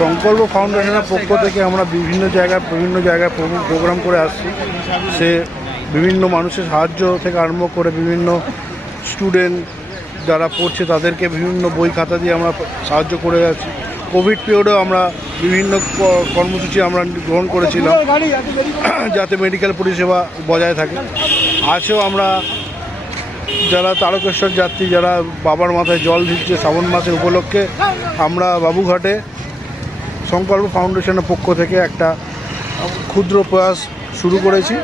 সংকল্প ফাউন্ডেশনের পক্ষ থেকে আমরা বিভিন্ন জায়গায় প্রোগ্রাম করে আসছি। সে বিভিন্ন মানুষের সাহায্য থেকে আরম্ভ করে বিভিন্ন স্টুডেন্ট যারা পড়ছে তাদেরকে বিভিন্ন বই খাতা দিয়ে আমরা সাহায্য করে যাচ্ছি। কোভিড পিরিয়ডেও আমরা বিভিন্ন কর্মসূচি আমরা গ্রহণ করেছিলাম যাতে মেডিকেল পরিষেবা বজায় থাকে। আজও আমরা যারা তারকেশ্বর যাত্রী, যারা বাবার মাথায় জল দিচ্ছে শ্রাবণ মাসের উপলক্ষে, আমরা বাবুঘাটে সংকল্প ফাউন্ডেশনের পক্ষ থেকে একটা ক্ষুদ্র প্রয়াস শুরু করেছি।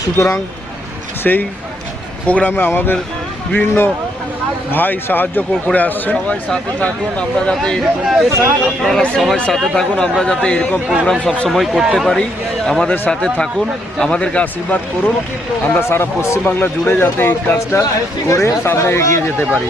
সুতরাং সেই প্রোগ্রামে আমাদের বিভিন্ন ভাই সাহায্য করে আসছে। সবাই সাথে থাকুন, আমরা যাতে এরকম আপনারা সবাই সাথে থাকুন, আমরা যাতে এরকম প্রোগ্রাম সবসময় করতে পারি। আমাদের সাথে থাকুন, আমাদেরকে আশীর্বাদ করুন, আমরা সারা পশ্চিমবাংলা জুড়ে যাতে এই কাজটা করে সামনে এগিয়ে যেতে পারি।